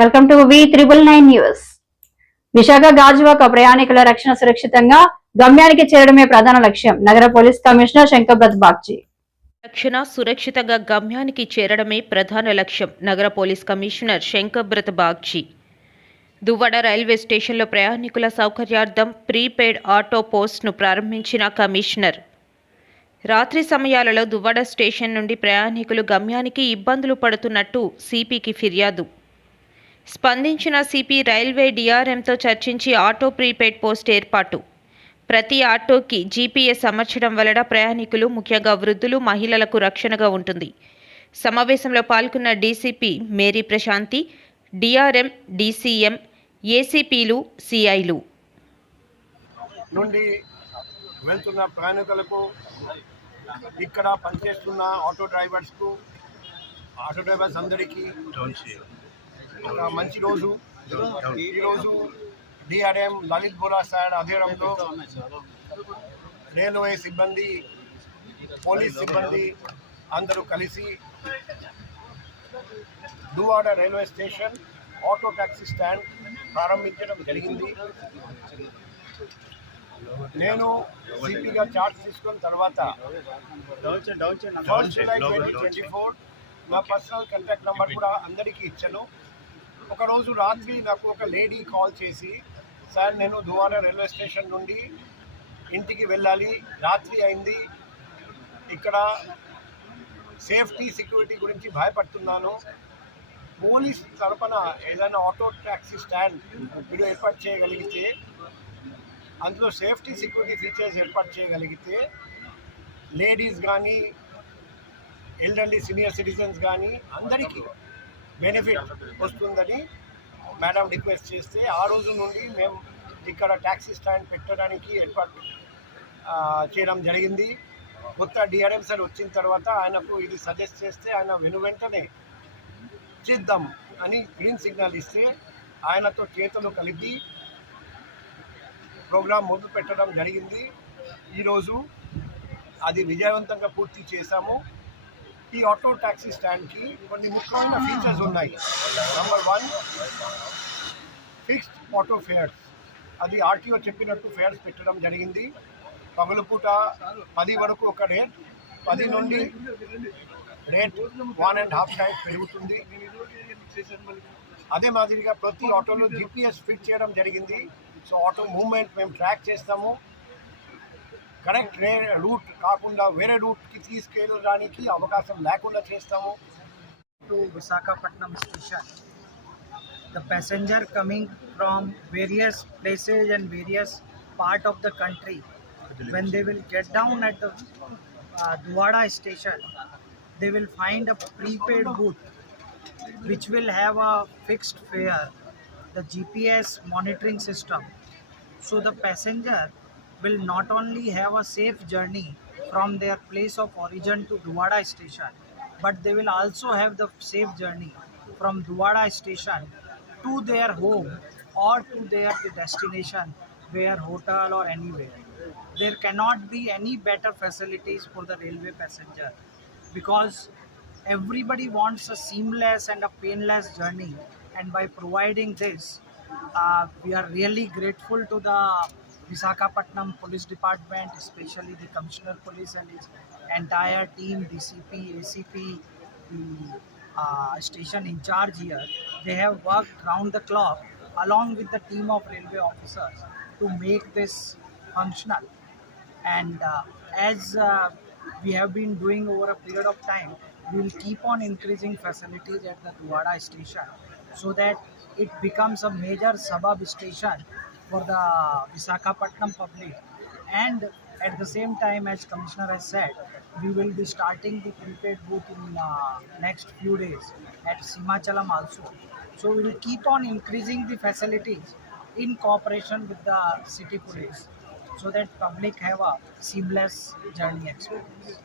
Welcome to V999 news. Visakha గాజువాక ప్రయాణికుల రక్షణ సురక్షితంగా గమ్యానికి చేరడమే ప్రధాన లక్ష్యం. నగర పోలీస్ కమిషనర్ శంకర్బ్రత్ బాగ్చి. రక్షణ సురక్షితంగా గమ్యానికి చేరడమే ప్రధాన లక్ష్యం. నగర police commissioner Shankhabrata Bagchi. Duvvada railway స్టేషన్లో ప్రయాణికుల సౌకర్యార్థం ప్రీపెయిడ్ ఆటో పోస్ట్ను ప్రారంభించిన కమిషనర్. రాత్రి సమయాలలో దువ్వాడ స్టేషన్ నుండి ప్రయాణికులు గమ్యానికి ఇబ్బందులు పడుతున్నట్టు సిపికి ఫిర్యాదు. స్పందించిన సిపి రైల్వే డిఆర్ఎంతో చర్చించి ఆటో ప్రీపెయిడ్ పోస్ట్ ఏర్పాటు. ప్రతి ఆటోకి జీపీఎస్ అమర్చడం వలన ప్రయాణికులు, ముఖ్యంగా వృద్ధులు, మహిళలకు రక్షణగా ఉంటుంది. సమావేశంలో పాల్గొన్న DCP Mary Prashanti, DRM, DCM, ఏసీపీలు, సిఐలు. నుండి వెళ్తున్న ప్రయాణికులకు, ఇక్కడ పనిచేస్తున్న ఆటో డ్రైవర్స్ అందరికీ ఒక మంచి రోజు. ఈరోజు డిఆర్ఎం లలిత్ బోరా సార్ ఆధ్వర్యంలో రైల్వే సిబ్బంది, పోలీస్ సిబ్బంది అందరూ కలిసి Duvvada railway station auto taxi stand ప్రారంభించడం జరిగింది. నేను సిపిగా చార్జ్ తీసుకున్న తర్వాత జూలై 2024 నా పర్సనల్ కాంటాక్ట్ నెంబర్ కూడా అందరికీ ఇచ్చాను. ఒకరోజు రాత్రి నాకు ఒక లేడీ కాల్ చేసి, సార్ నేను దువ్వాడ రైల్వే స్టేషన్ నుండి ఇంటికి వెళ్ళాలి, రాత్రి అయింది, ఇక్కడ సేఫ్టీ సెక్యూరిటీ గురించి భయపడుతున్నాను, పోలీస్ తరపున ఏదైనా ఆటో ట్యాక్సీ స్టాండ్ మీరు ఏర్పాటు చేయగలిగితే, అందులో సేఫ్టీ సెక్యూరిటీ ఫీచర్స్ ఏర్పాటు చేయగలిగితే లేడీస్ కానీ, ఎల్డర్లీ సీనియర్ సిటిజన్స్ కానీ అందరికీ బెనిఫిట్ వస్తుందని మేడం రిక్వెస్ట్ చేస్తే, ఆ రోజు నుండి మేము ఇక్కడ ట్యాక్సీ స్టాండ్ పెట్టడానికి ఏర్పాటు చేయడం జరిగింది. కొత్త డిఆర్ఎం సార్ వచ్చిన తర్వాత ఆయనకు ఇది సజెస్ట్ చేస్తే ఆయన వెంటనే చేద్దాం అని గ్రీన్ సిగ్నల్ ఇస్తే ఆయనతో చేతులు కలిపి ప్రోగ్రాం మొదలు పెట్టడం జరిగింది. ఈరోజు అది విజయవంతంగా పూర్తి చేశాము. ఈ ఆటో ట్యాక్సీ స్టాండ్కి కొన్ని ముఖ్యమైన ఫీచర్స్ ఉన్నాయి. నెంబర్ 1, ఫిక్స్డ్ ఆటో ఫేర్స్. అది ఆర్టీఓ చెప్పినట్టు ఫేర్స్ పెట్టడం జరిగింది. పగలుపూట 10 వరకు ఒక రేట్, 10 నుండి రేట్ 1.5 టైమ్స్ పెరుగుతుంది. అదే మాదిరిగా ప్రతి ఆటోలో జీపీఎస్ ఫిట్ చేయడం జరిగింది. సో ఆటో మూవ్మెంట్ మేము ట్రాక్ చేస్తాము. కరెక్ట్ రూట్ కాకుండా వేరే రూట్కి తీసుకెళ్ళడానికి అవకాశం లేకుండా చేస్తాము. To Visakhapatnam station, the passenger coming from various places and various part of the country, when they will get down at the Duvada station, they will find a prepaid booth which will have a fixed fare, the GPS monitoring system. So the passenger will not only have a safe journey from their place of origin to Duvada station, but they will also have the safe journey from Duvada station to their home or to their destination, where hotel or anywhere. There cannot be any better facilities for the railway passenger, because everybody wants a seamless and a painless journey, and by providing this, we are really grateful to the Visakhapatnam Police Department, especially the Commissioner Police and his entire team, DCP, ACP, the station in charge here. They have worked round the clock along with the team of railway officers to make this functional. And as we have been doing over a period of time, we will keep on increasing facilities at the Duvada station so that it becomes a major suburb station for the Visakhapatnam public. And at the same time, as Commissioner has said, we will be starting the prepaid booth in next few days at Simachalam also. So we will keep on increasing the facilities in cooperation with the city police, so that public have a seamless journey experience.